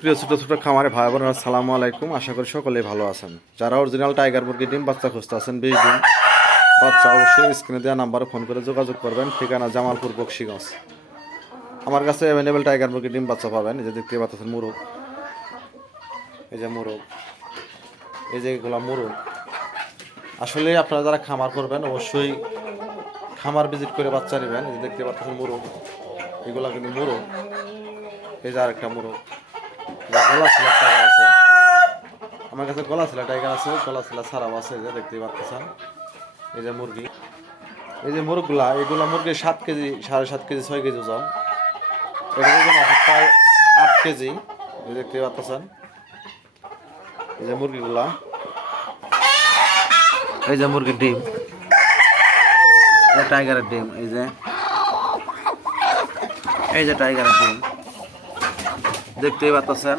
প্রিয় ছোট ছোট খামারে ভাই বোনেরা আসসালামু আলাইকুম। আশা করি সকলেই ভালো আছেন। যারা অরিজিনাল টাইগার মুরগি ডিম বাচ্চা খুঁজতে আছেন 20 ডিম বাচ্চা, অবশ্যই স্ক্রিনে দেওয়া নাম্বারে ফোন করে যোগাযোগ করবেন। ঠিকানা জামালপুর বকশীগঞ্জ। আমার কাছে অ্যাভেলেবেল টাইগার মুরগি ডিম বাচ্চা পাবেন। এই যে দেখতে পাচ্ছেন মুরগ, এই যে মুরগ, এই যে এগুলা মুরগ। আসলে আপনারা যারা খামার করবেন অবশ্যই খামার ভিজিট করে বাচ্চা নেবেন। এই যে দেখতে পাচ্ছেন মুরগ, এগুলা কিন্তু মুরগ। এই যে আরেকটা মুরগ, গলা ছিল টাইগার আছে। আমার কাছে গলা ছিল টাইগার আছে, গলা ছিল ছাড়াও আছে। এই যে দেখতেই পাচ্ছেন, এই যে মুরগি, এই যে মুরগগুলা, এগুলা মুরগি 7 কেজি, 7.5 কেজি, 6 কেজি ওজন। এটার ওজন আছে প্রায় 8 কেজি। এই দেখতে পাচ্ছেন, এই যে মুরগিগুলা, এই যে মুরগির ডিম, টাইগারের ডিম, এই যে টাইগারের ডিম দেখতেই পাচ্ছেন,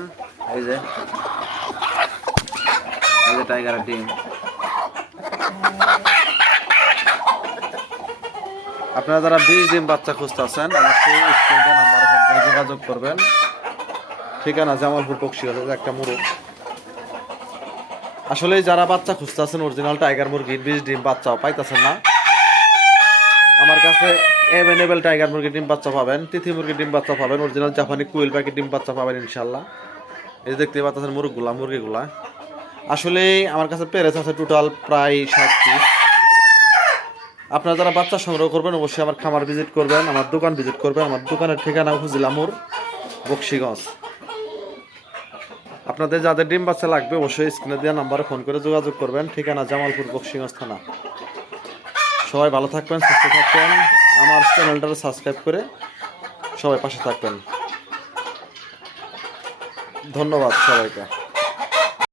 এই যে টাইগারের ডিম। আপনারা যারা 20 ডিম বাচ্চা খুঁজতে আছেন অবশ্যই স্ক্রিনে নাম্বারে ফোন করে যোগাযোগ করবেন। ঠিকানা জামালপুর বকশীগঞ্জ। একটা মুরগ। আসলে যারা বাচ্চা খুঁজতে আছেন অরিজিনাল টাইগার মুরগির 20 ডিম বাচ্চাও পাইতেছেন না, আমার কাছে অ্যাভেলেবেল টাইগার মুরগির ডিম বাচ্চা পাবেন, তিথি মুরগির ডিম বাচ্চা পাবেন, অরিজিনাল জাপানি কুইল পাখির ডিম বাচ্চা পাবেন ইনশাল্লাহ। এই যে দেখতে পাচ্ছেন মুরগিগুলা। আসলে আমার কাছে পেরেছ আছে টোটাল প্রায় 60 পিস। আপনারা যারা বাচ্চা সংগ্রহ করবেন অবশ্যই আমার খামার ভিজিট করবেন, আমার দোকান ভিজিট করবেন। আমার দোকানের ঠিকানা উপজেলামুর বকশীগঞ্জ। আপনাদের যাদের ডিম বাচ্চা লাগবে অবশ্যই স্ক্রিনে দেওয়া নাম্বারে ফোন করে যোগাযোগ করবেন। ঠিকানা জামালপুর বকশীগঞ্জ থানা। সবাই ভালো থাকবেন, সুস্থ থাকবেন। আমার চ্যানেলটা সাবস্ক্রাইব করে সবাই পাশে থাকবেন। ধন্যবাদ সবাইকে।